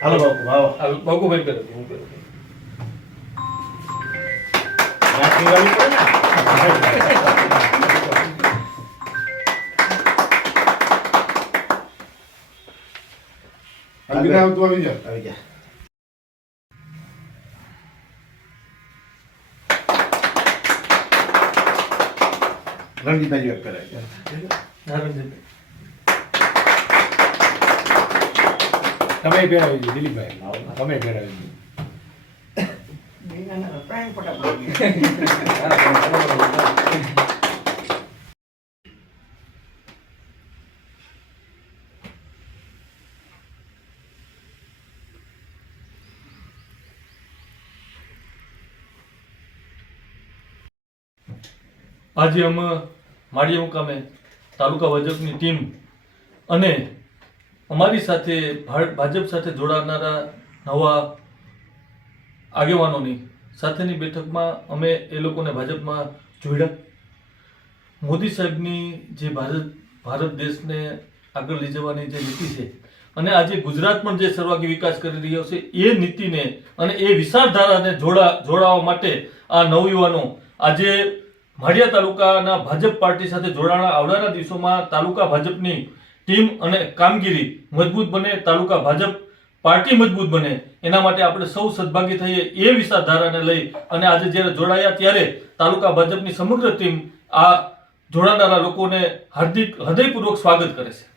હાલો બાપુ આવો હાલ હું વાળી પડે ને અંગીને આવતું આવી જા રણજીતભાઈ વાત કરાવી. તમે પહેરાવી દો દિલીપભાઈ તમે પહેરાવી દો આજે અમે માળિયા મુકામે તાલુકા ભાજપની ટીમ અને અમારી સાથે ભાજપ સાથે જોડાનારા નવા આગેવાનોની સાથેની બેઠકમાં અમે એ લોકોને ભાજપમાં જોડ્યા. મોદી સાહેબની જે ભારત ભારત દેશને આગળ લઈ જવાની જે નીતિ છે અને આજે ગુજરાત પણ જે સર્વાગી વિકાસ કરી રહ્યો છે, એ નીતિને અને એ વિચારધારાને જોડા, જોડાવા માટે આ નવયુવાનો આજે માળિયા તાલુકાના ભાજપ પાર્ટી સાથે જોડાણા આવનારા દિવસોમાં તાલુકા ભાજપની ટીમ અને કામગીરી મજબૂત બને, તાલુકા ભાજપ પાર્ટી મજબૂત બને. એના માટે આપણે સૌ સદભાગી થઈએ એ વિચારધારાને લઈ અને આજે જ્યારે જોડાયા ત્યારે તાલુકા ભાજપની સમગ્ર ટીમ આ જોડાનારા લોકોને હાર્દિક હૃદયપૂર્વક સ્વાગત કરે છે.